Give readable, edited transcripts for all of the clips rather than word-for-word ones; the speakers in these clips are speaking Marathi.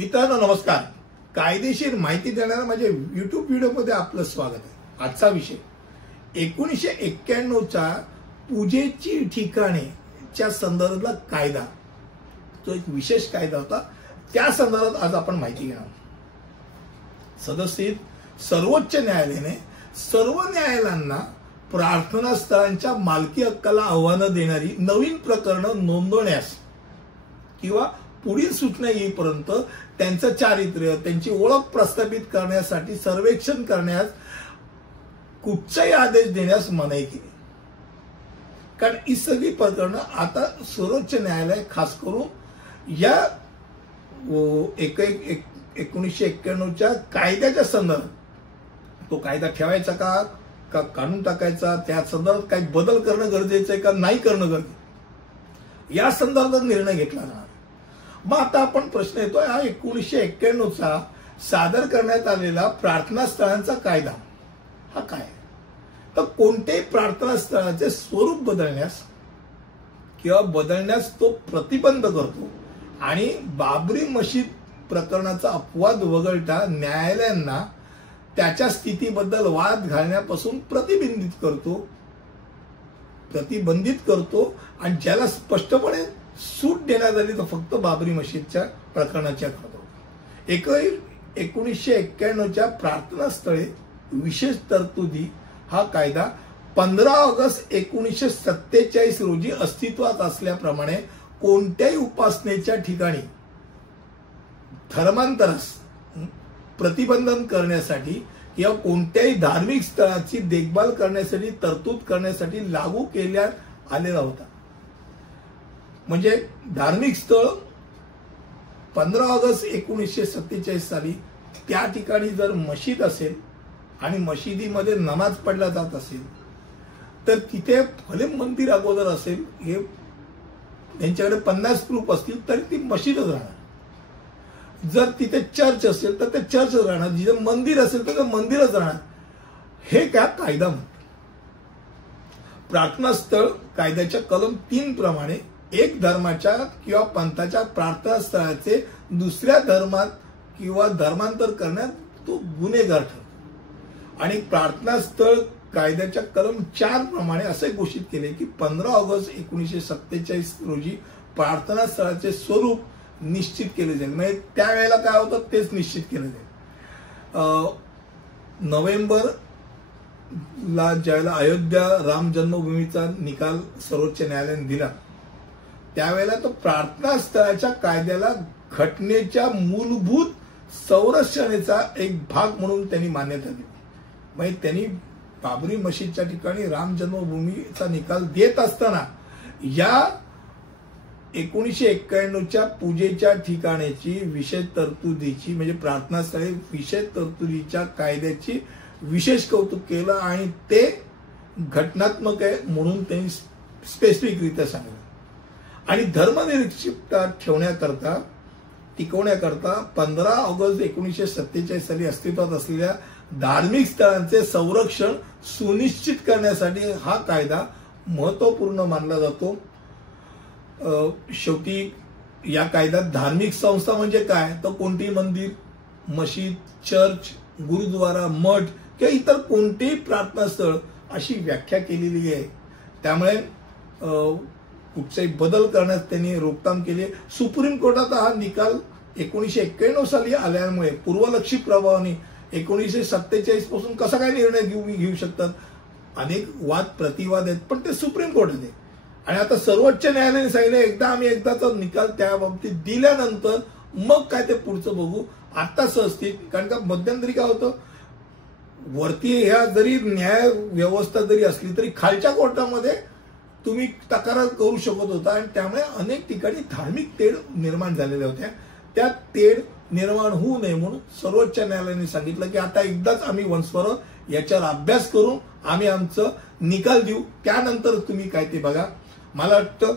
मित्रांनो नमस्कार. कायदेशीर माहिती देणाऱ्या माझ्या YouTube व्हिडिओमध्ये आपलं स्वागत आहे. आजचा विषय 1991चा पूजेची ठिकाणेच्या संदर्भातला कायदा, तो एक विशेष कायदा होता. त्या संदर्भात आज आपण माहिती घेणार. सदस्यित सर्वोच्च न्यायालयाने सर्व न्यायालयांना प्रार्थना स्थळांच्या मालकी हक्काला आव्हानं देणारी नवीन प्रकरणं नोंदवण्यास किंवा पुढील सूचना येईपर्यंत त्यांचं चारित्र्य, त्यांची ओळख प्रस्थापित करण्यासाठी सर्वेक्षण करण्यास कुठचाही आदेश देण्यास मनाई केली. कारण ही सगळी प्रकरणं आता सर्वोच्च न्यायालय खास करून या 1991च्या कायद्याच्या संदर्भात तो कायदा ठेवायचा का काढून टाकायचा, त्या संदर्भात काही बदल करणं गरजेचं आहे का नाही करणं गरजेचं, या संदर्भात निर्णय घेतला जाणार. मग आता आपण प्रश्न येतोय, हा 1991चा सादर करण्यात आलेला प्रार्थना स्थळांचा कायदा हा काय? तर कोणत्याही प्रार्थना स्थळाचे स्वरूप बदलण्यास किंवा बदलण्यास तो प्रतिबंध करतो आणि बाबरी मशीद प्रकरणाचा अपवाद वगळता न्यायालयांना त्याच्या स्थितीबद्दल वाद घालण्यापासून प्रतिबंधित करतो आणि ज्याला स्पष्टपणे सूट देण्यात आली तर फक्त बाबरी मशीदच्या प्रकरणाच्या करतो. 1991च्या प्रार्थना स्थळे विशेष तरतुदी हा कायदा 15 ऑगस्ट 1947 रोजी अस्तित्वात असल्याप्रमाणे कोणत्याही उपासनेच्या ठिकाणी धर्मांतरास प्रतिबंधन करण्यासाठी किंवा कोणत्याही धार्मिक स्थळाची देखभाल करण्यासाठी तरतूद करण्यासाठी लागू करण्यात आलेला होता. म्हणजे धार्मिक स्थळ 15 ऑगस्ट 1947 साली त्या ठिकाणी जर मशीद असेल आणि मशिदीमध्ये नमाज पडला जात असेल तर तिथे भले मंदिर अगोदर असेल, हे त्यांच्याकडे 50 प्रूफ असतील तरी ती मशीदच राहणार. जर तिथे चर्च असेल तर ते चर्चच राहणार, जिथे मंदिर असेल तर ते मंदिरच राहणार. हे काय कायदा म्हणतो. प्रार्थना स्थळ कायद्याच्या कलम 3 प्रमाणे एक धर्माच्या किंवा पंथाच्या प्रार्थना स्थळाचे दुसऱ्या धर्मात किंवा धर्मांतर करण्यात तो गुन्हेगार ठरतो. आणि प्रार्थना स्थळ कायद्याच्या कलम 4 प्रमाणे असे घोषित केले की 15 ऑगस्ट 1947 रोजी प्रार्थना स्थळाचे स्वरूप निश्चित केले जाईल. म्हणजे त्यावेळेला काय होतं तेच निश्चित केलं जाईल. नोव्हेंबरला ज्यावेळेला अयोध्या राम जन्मभूमीचा निकाल सर्वोच्च न्यायालयाने दिला त्यावेळेला तो प्रार्थना स्थळाच्या कायद्याला घटनेच्या मूलभूत संरचनेचा एक भाग म्हणून त्यांनी मान्यता दिली. म्हणजे त्यांनी बाबरी मशीदच्या ठिकाणी राम जन्मभूमीचा निकाल देत असताना या 1991च्या पूजेच्या ठिकाणाची विशेष तरतुदीची म्हणजे प्रार्थना स्थळे विशेष तरतुदीच्या कायद्याची विशेष कौतुक केलं आणि ते घटनात्मक आहे म्हणून त्यांनी स्पेसिफिकरित्या सांगितलं. आणि धर्मनिरपेक्षता टिकवण्याकरता 15 ऑगस्ट 1947 साली अस्तित्वात असलेल्या धार्मिक स्थळांचे संरक्षण सुनिश्चित करण्यासाठी हा कायदा महत्वपूर्ण मानला जातो. शेवटी या कायद्यात धार्मिक संस्था म्हणजे काय तर कोणतेही मंदिर, मशीद, चर्च, गुरुद्वारा, मठ किंवा इतर कोणतेही प्रार्थना स्थळ अशी व्याख्या केलेली आहे. त्यामुळे कुठचाही बदल करण्यास त्यांनी रोकथाम केली. सुप्रीम कोर्टाचा हा निकाल 1991 साली आल्यामुळे पूर्वलक्षी प्रभावाने 1947 पासून कसा काय निर्णय घेऊ शकतात, अनेक वाद प्रतिवाद आहेत, पण ते सुप्रीम कोर्ट आहे. आणि आता सर्वोच्च न्यायालयाने सांगितलं एकदाचा निकाल त्या बाबतीत दिल्यानंतर मग काय ते पुढचं बघू. आता सहस्थित, कारण का मध्यंतरी काय होतं, वरती ह्या जरी न्याय व्यवस्था जरी असली तरी खालच्या कोर्टामध्ये तुम्ही तक्रार करू शकत होता आणि त्यामुळे अनेक ठिकाणी धार्मिक तेढ निर्माण झालेल्या होत्या. त्या तेढ निर्माण होऊ नये म्हणून सर्वोच्च न्यायालयाने सांगितलं की आता एकदाच आम्ही वंशवर याच्यावर अभ्यास करून आम्ही आमचं निकाल देऊ, त्यानंतर तुम्ही काय ते बघा. मला वाटतं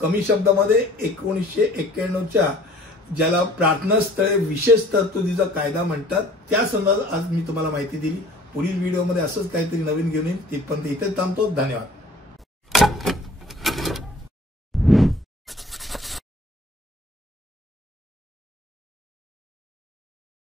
कमी शब्दामध्ये 1991च्या ज्याला प्रार्थना स्थळे विशेष तरतुदीचा कायदा म्हणतात त्या संदर्भात आज मी तुम्हाला माहिती दिली. पुढील व्हिडिओमध्ये असंच काहीतरी नवीन घेऊन येईल. तिथपर्यंत इथेच थांबतो. धन्यवाद.